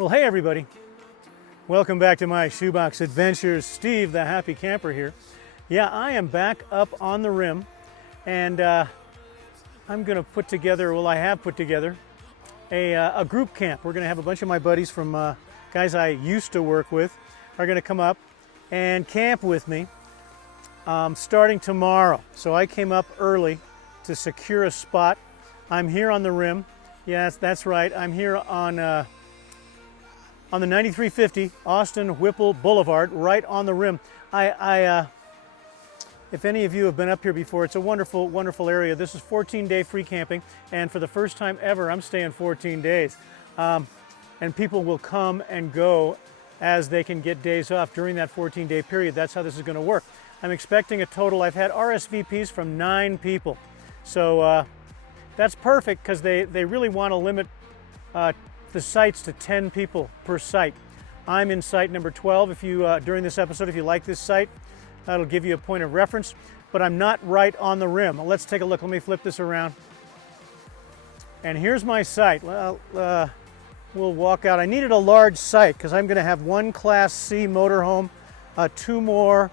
Well, hey everybody. Welcome back to my shoebox adventures. Steve, the happy camper here. Yeah, I am back up on the rim, and I'm gonna put together, well, I have put together a group camp. We're gonna have a bunch of my buddies from guys I used to work with are gonna come up and camp with me starting tomorrow. So I came up early to secure a spot. I'm here on the rim. Yes, that's right. I'm here on the 9350 Austin Whipple Boulevard, right on the rim. If any of you have been up here before, it's a wonderful, wonderful area. This is 14-day free camping, and for the first time ever, I'm staying 14 days. And people will come and go as they can get days off during that 14-day period. That's how this is going to work. I'm expecting a total, I've had RSVPs from 9 people. So that's perfect because they really want to limit the sites to 10 people per site. I'm in site number 12. If you, during this episode, if you like this site, that'll give you a point of reference, but I'm not right on the rim. Well, let's take a look. Let me flip this around. And here's my site. Well, we'll walk out. I needed a large site because I'm going to have one Class C motorhome, 2 more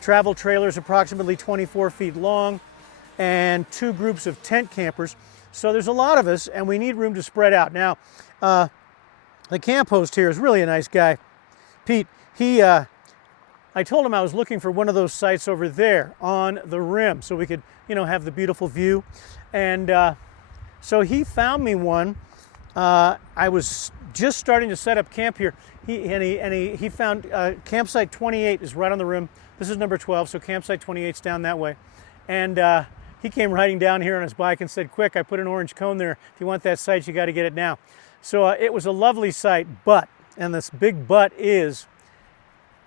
travel trailers approximately 24 feet long, and 2 groups of tent campers. So there's a lot of us, and we need room to spread out. Now, the camp host here is really a nice guy. Pete, I told him I was looking for one of those sites over there on the rim so we could, you know, have the beautiful view. And so he found me one. I was just starting to set up camp here. He found campsite 28 is right on the rim. This is number 12, so campsite 28 is down that way. And he came riding down here on his bike and said, quick, I put an orange cone there. If you want that site, you got to get it now. So it was a lovely site, but, and this big but is,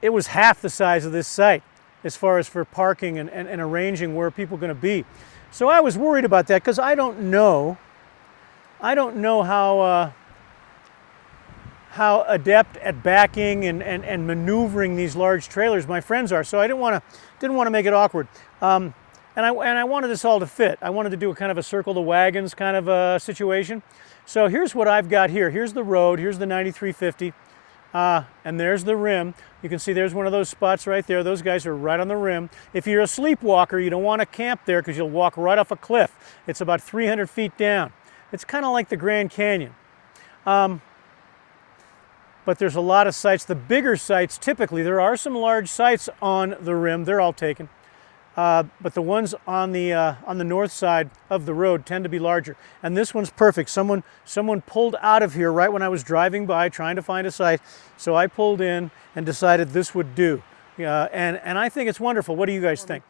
it was half the size of this site as far as for parking and arranging where people are going to be. So I was worried about that because I don't know how adept at backing and maneuvering these large trailers my friends are. So I didn't want to make it awkward. And I wanted this all to fit. I wanted to do a kind of a circle the wagons kind of a situation. So here's what I've got here. Here's the road, here's the 9350, and there's the rim. You can see there's one of those spots right there. Those guys are right on the rim. If you're a sleepwalker, you don't want to camp there because you'll walk right off a cliff. It's about 300 feet down. It's kind of like the Grand Canyon. But there's a lot of sites. The bigger sites, typically, there are some large sites on the rim. They're all taken. But the ones on the north side of the road tend to be larger. And this one's perfect. Someone pulled out of here right when I was driving by trying to find a site. So I pulled in and decided this would do. And I think it's wonderful. What do you guys think?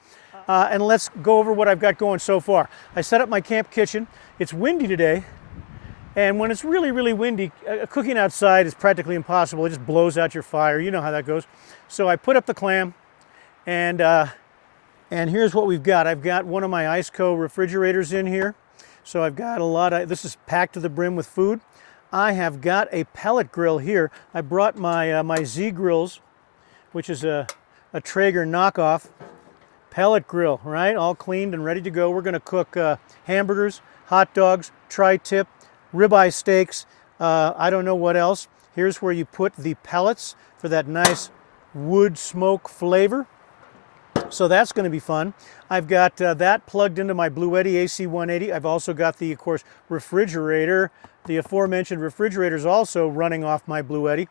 And let's go over what I've got going so far. I set up my camp kitchen. It's windy today. And when it's really, really windy, cooking outside is practically impossible. It just blows out your fire. You know how that goes. So I put up the clam, and here's what we've got. I've got one of my Iceco refrigerators in here. So I've got a lot of, this is packed to the brim with food. I have got a pellet grill here. I brought my my Z grills, which is a Traeger knockoff pellet grill, right? All cleaned and ready to go. We're gonna cook hamburgers, hot dogs, tri-tip, ribeye steaks, I don't know what else. Here's where you put the pellets for that nice wood smoke flavor. So that's going to be fun. I've got that plugged into my Bluetti AC180. I've also got the, of course, refrigerator. The aforementioned refrigerator is also running off my Bluetti.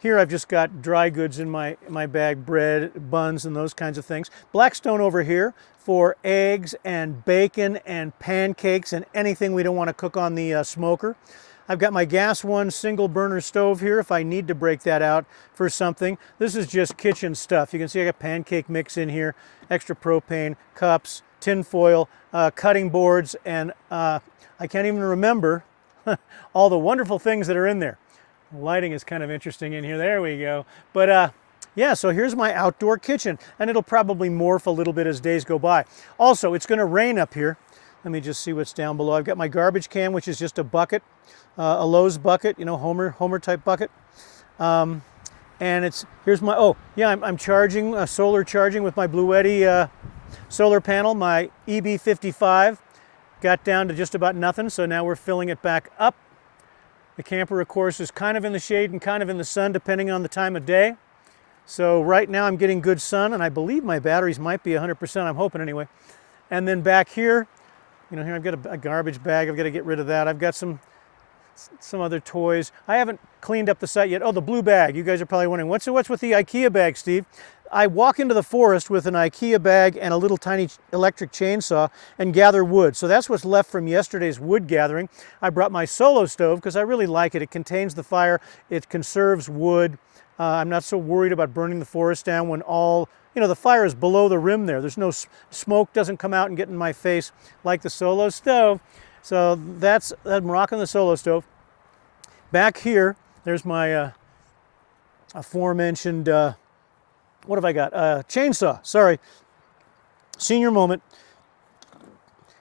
Here I've just got dry goods in my bag, bread, buns, and those kinds of things. Blackstone over here for eggs and bacon and pancakes and anything we don't want to cook on the smoker. I've got my Gas One single burner stove here if I need to break that out for something. This is just kitchen stuff. You can see I got pancake mix in here, extra propane, cups, tin foil, cutting boards, and I can't even remember all the wonderful things that are in there. Lighting is kind of interesting in here. There we go. But yeah, so here's my outdoor kitchen, and it'll probably morph a little bit as days go by. Also, it's going to rain up here. Let me just see what's down below. I've got my garbage can, which is just a bucket, a Lowe's bucket, you know, Homer type bucket. And here's my, oh yeah, I'm charging, solar charging with my Bluetti solar panel, my EB55. Got down to just about nothing, so now we're filling it back up. The camper, of course, is kind of in the shade and kind of in the sun, depending on the time of day. So right now I'm getting good sun, and I believe my batteries might be 100%, I'm hoping anyway. And then back here, you know, here I've got a garbage bag. I've got to get rid of that. I've got some other toys. I haven't cleaned up the site yet. Oh, the blue bag. You guys are probably wondering, what's with the IKEA bag, Steve? I walk into the forest with an IKEA bag and a little tiny electric chainsaw and gather wood. So that's what's left from yesterday's wood gathering. I brought my solo stove because I really like it. It contains the fire. It conserves wood. I'm not so worried about burning the forest down when all, you know, the fire is below the rim there. There's no smoke doesn't come out and get in my face like the solo stove. So I'm rocking the solo stove. Back here, there's my aforementioned, what have I got? Chainsaw, sorry. Senior moment.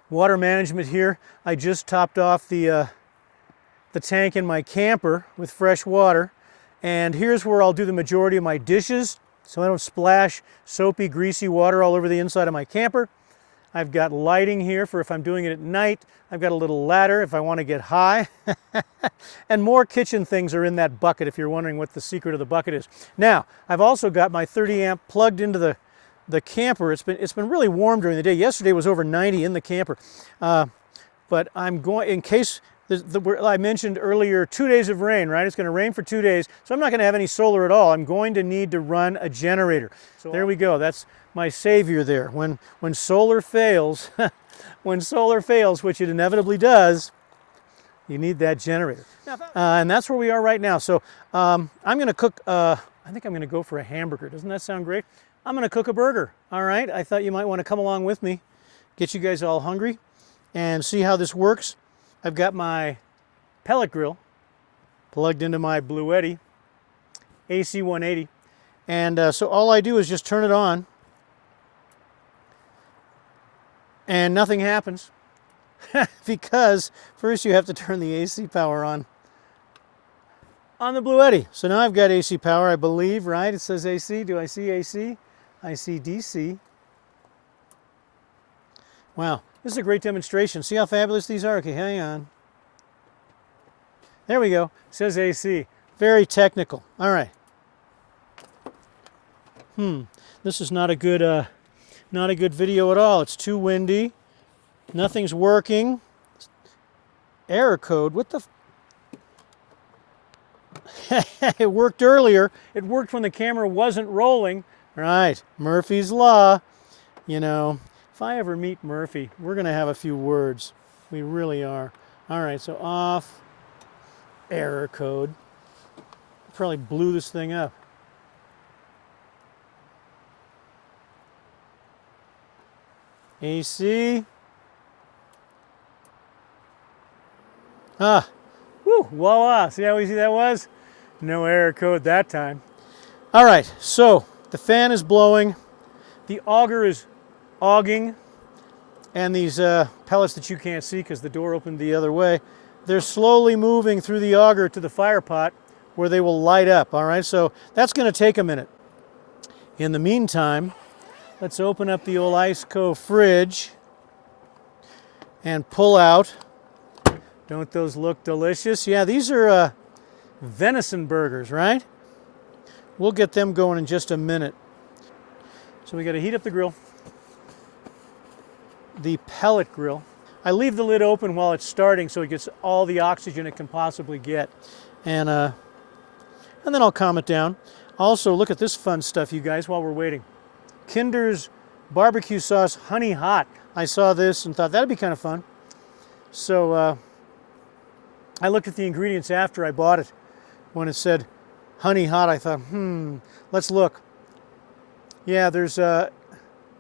Water management here. I just topped off the tank in my camper with fresh water. And here's where I'll do the majority of my dishes so I don't splash soapy, greasy water all over the inside of my camper. I've got lighting here for if I'm doing it at night. I've got a little ladder if I want to get high. And more kitchen things are in that bucket if you're wondering what the secret of the bucket is. Now, I've also got my 30 amp plugged into the camper. It's been really warm during the day. Yesterday was over 90 in the camper. But I'm going, in case, I mentioned earlier 2 days of rain, right? It's going to rain for 2 days, so I'm not going to have any solar at all. I'm going to need to run a generator. So there we go. That's my savior there. When solar fails, when solar fails, which it inevitably does, you need that generator. And that's where we are right now. So I'm going to cook, I think I'm going to go for a hamburger. Doesn't that sound great? I'm going to cook a burger. All right. I thought you might want to come along with me, get you guys all hungry, and see how this works. I've got my pellet grill plugged into my Bluetti AC 180. And so all I do is just turn it on and nothing happens because first you have to turn the AC power on the Bluetti. So now I've got AC power, I believe, right? It says AC. Do I see AC? I see DC. Wow. This is a great demonstration. See how fabulous these are? Okay, hang on. There we go. It says AC. Very technical. All right. This is not a good video at all. It's too windy. Nothing's working. Error code. What the? It worked earlier. It worked when the camera wasn't rolling. Right. Murphy's Law. You know. If I ever meet Murphy, we're going to have a few words. We really are. All right, so off, error code. Probably blew this thing up. AC. Woo, voila. See how easy that was? No error code that time. All right, so the fan is blowing. The auger is auging, and these pellets that you can't see because the door opened the other way, they're slowly moving through the auger to the fire pot where they will light up. All right, so that's going to take a minute. In the meantime, let's open up the old Iceco fridge and pull out. Don't those look delicious? Yeah, these are venison burgers, right? We'll get them going in just a minute. So we got to heat up the grill. The pellet grill. I leave the lid open while it's starting so it gets all the oxygen it can possibly get. And then I'll calm it down. Also, look at this fun stuff, you guys, while we're waiting. Kinder's barbecue sauce honey hot. I saw this and thought that'd be kind of fun. So I looked at the ingredients after I bought it. When it said honey hot, I thought, let's look. Yeah, there's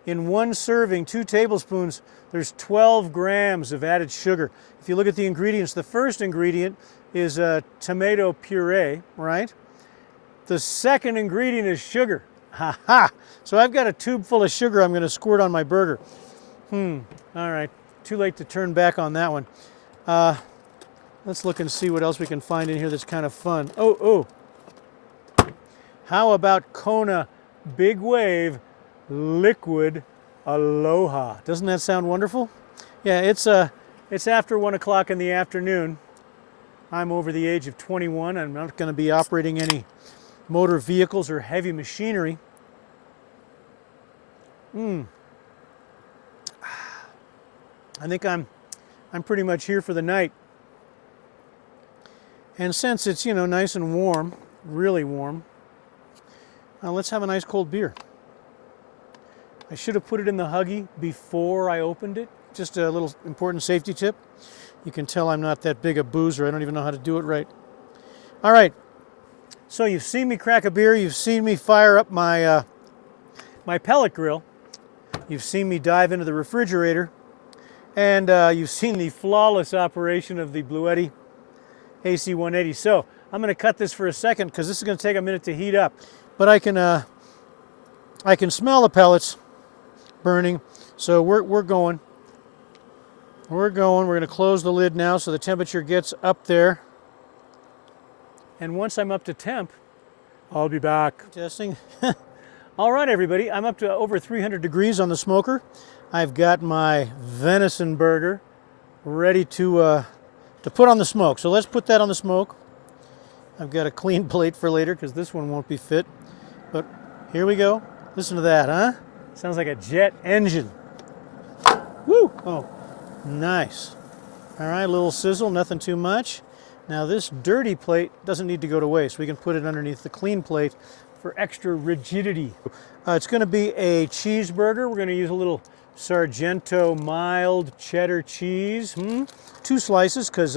in one serving, 2 tablespoons, there's 12 grams of added sugar. If you look at the ingredients, the first ingredient is tomato puree, right? The second ingredient is sugar. Ha ha! So I've got a tube full of sugar I'm going to squirt on my burger. All right, too late to turn back on that one. Let's look and see what else we can find in here that's kind of fun. Oh. How about Kona Big Wave Liquid Aloha? Doesn't that sound wonderful? Yeah, it's after 1 o'clock in the afternoon. I'm over the age of 21. I'm not going to be operating any motor vehicles or heavy machinery. I think I'm pretty much here for the night. And since it's, nice and warm, really warm, let's have a nice cold beer. I should have put it in the Huggy before I opened it. Just a little important safety tip. You can tell I'm not that big a boozer. I don't even know how to do it right. All right. So you've seen me crack a beer. You've seen me fire up my my pellet grill. You've seen me dive into the refrigerator. And you've seen the flawless operation of the Bluetti AC 180. So I'm going to cut this for a second because this is going to take a minute to heat up. But I can smell the pellets burning. So we're going. We're going to close the lid now so the temperature gets up there. And once I'm up to temp, I'll be back. Testing. All right, everybody, I'm up to over 300 degrees on the smoker. I've got my venison burger ready to put on the smoke. So let's put that on the smoke. I've got a clean plate for later because this one won't be fit. But here we go. Listen to that, huh? Sounds like a jet engine. Woo! Oh. Nice. All right, a little sizzle, nothing too much. Now this dirty plate doesn't need to go to waste. We can put it underneath the clean plate for extra rigidity. It's going to be a cheeseburger. We're going to use a little Sargento mild cheddar cheese. 2 slices because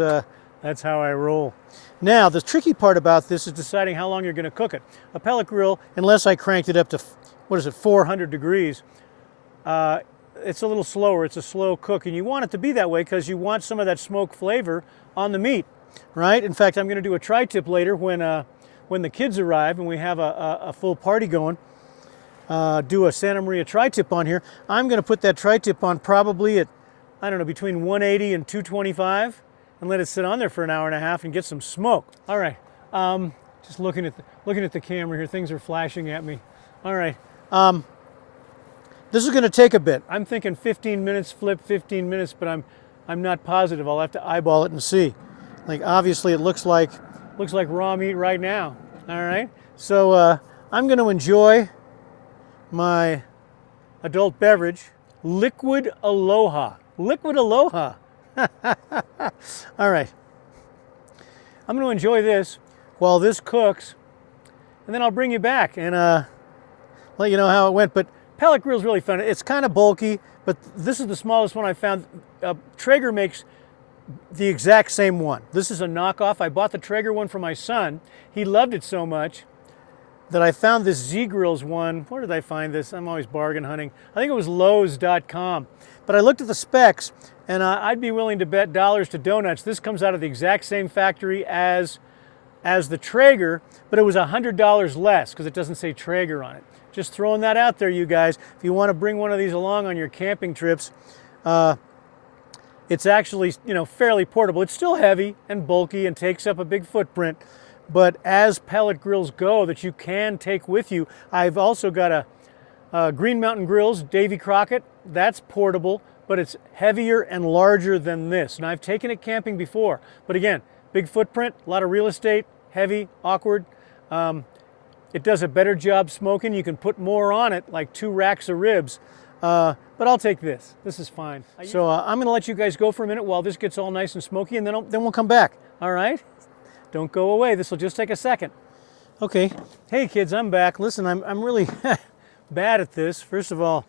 that's how I roll. Now the tricky part about this is deciding how long you're going to cook it. A pellet grill, unless I cranked it up to, 400 degrees, it's a little slower. It's a slow cook, and you want it to be that way because you want some of that smoke flavor on the meat, right? In fact, I'm going to do a tri-tip later when the kids arrive and we have a full party going. Do a Santa Maria tri-tip on here. I'm going to put that tri-tip on probably at, I don't know, between 180 and 225, and let it sit on there for an hour and a half and get some smoke. All right, just looking at the camera here. Things are flashing at me. All right. This is going to take a bit. I'm thinking 15 minutes, flip 15 minutes, but I'm not positive. I'll have to eyeball it and see. Like obviously it looks like raw meat right now. All right. So I'm going to enjoy my adult beverage, Liquid Aloha. Liquid Aloha. All right. I'm going to enjoy this while this cooks, and then I'll bring you back and let you know how it went. But pellet grill is really fun. It's kind of bulky, but this is the smallest one I found. Traeger makes the exact same one. This is a knockoff. I bought the Traeger one for my son. He loved it so much that I found this Z-Grills one. Where did I find this? I'm always bargain hunting. I think it was Lowe's.com. But I looked at the specs, and I'd be willing to bet dollars to donuts. This comes out of the exact same factory as the Traeger, but it was $100 less because it doesn't say Traeger on it. Just throwing that out there, you guys. If you want to bring one of these along on your camping trips, it's actually, fairly portable. It's still heavy and bulky and takes up a big footprint, but as pellet grills go that you can take with you, I've also got a Green Mountain Grills, Davy Crockett. That's portable, but it's heavier and larger than this. And I've taken it camping before, but again, big footprint, a lot of real estate, heavy, awkward. It does a better job smoking. You can put more on it, like 2 racks of ribs. But I'll take this. This is fine. So I'm going to let you guys go for a minute while this gets all nice and smoky, and then we'll come back. All right? Don't go away. This will just take a second. Okay. Hey, kids, I'm back. Listen, I'm really bad at this. First of all,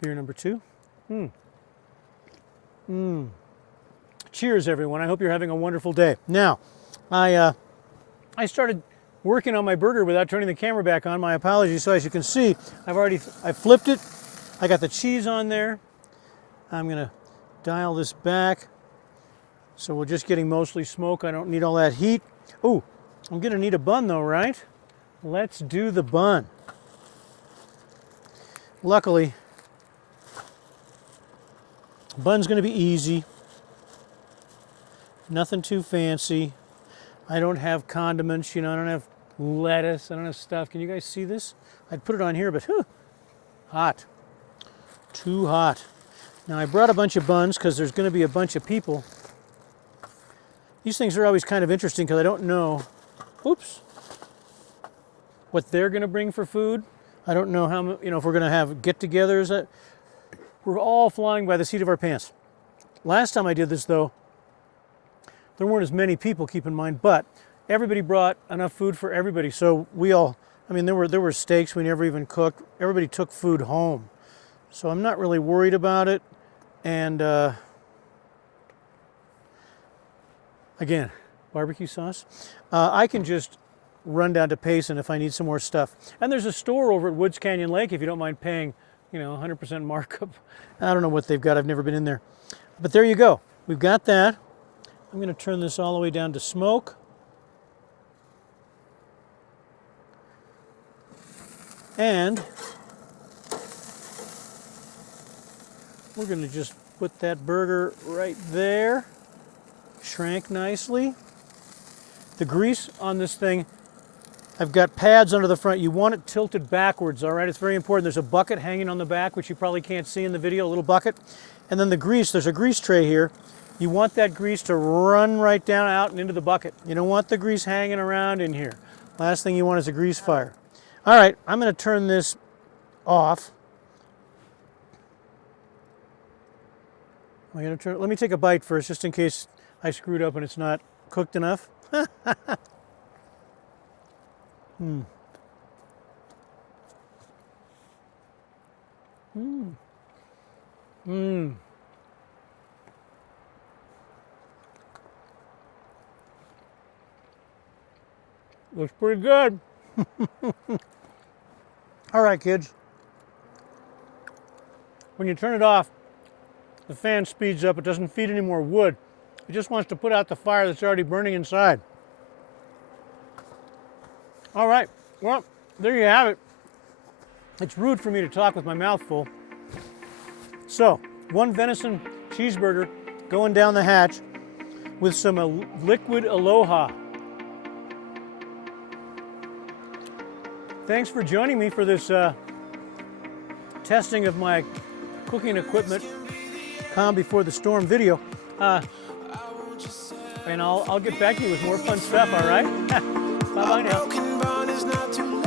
beer number 2. Cheers, everyone. I hope you're having a wonderful day. Now, I started working on my burger without turning the camera back on. My apologies. So as you can see, I flipped it. I got the cheese on there. I'm going to dial this back. So we're just getting mostly smoke. I don't need all that heat. Oh, I'm going to need a bun though, right? Let's do the bun. Luckily, bun's going to be easy. Nothing too fancy. I don't have condiments, I don't have lettuce, I don't have stuff. Can you guys see this? I'd put it on here, but hot. Too hot. Now I brought a bunch of buns because there's going to be a bunch of people These things are always kind of interesting because I don't know, oops, what they're going to bring for food. I don't know how, if we're going to have get-togethers. We're all flying by the seat of our pants. Last time I did this, though, there weren't as many people, keep in mind, but everybody brought enough food for everybody. So we all, there were steaks we never even cooked. Everybody took food home. So I'm not really worried about it. And again, barbecue sauce. I can just run down to Payson if I need some more stuff. And there's a store over at Woods Canyon Lake if you don't mind paying, 100% markup. I don't know what they've got. I've never been in there. But there you go. We've got that. I'm going to turn this all the way down to smoke. And we're going to just put that burger right there. Shrank nicely. The grease on this thing, I've got pads under the front. You want it tilted backwards, all right? It's very important. There's a bucket hanging on the back, which you probably can't see in the video, a little bucket. And then the grease, there's a grease tray here. You want that grease to run right down out and into the bucket. You don't want the grease hanging around in here. Last thing you want is a grease fire. All right, I'm going to turn this off. Let me take a bite first, just in case I screwed up and it's not cooked enough. Mm. Mm. Mm. Looks pretty good. All right, kids. When you turn it off, the fan speeds up. It doesn't feed any more wood. It just wants to put out the fire that's already burning inside. All right, well, there you have it. It's rude for me to talk with my mouth full. So, one venison cheeseburger going down the hatch with some liquid Aloha. Thanks for joining me for this testing of my cooking equipment calm before the storm video. And I'll get back to you with more fun stuff, all right? Bye-bye now.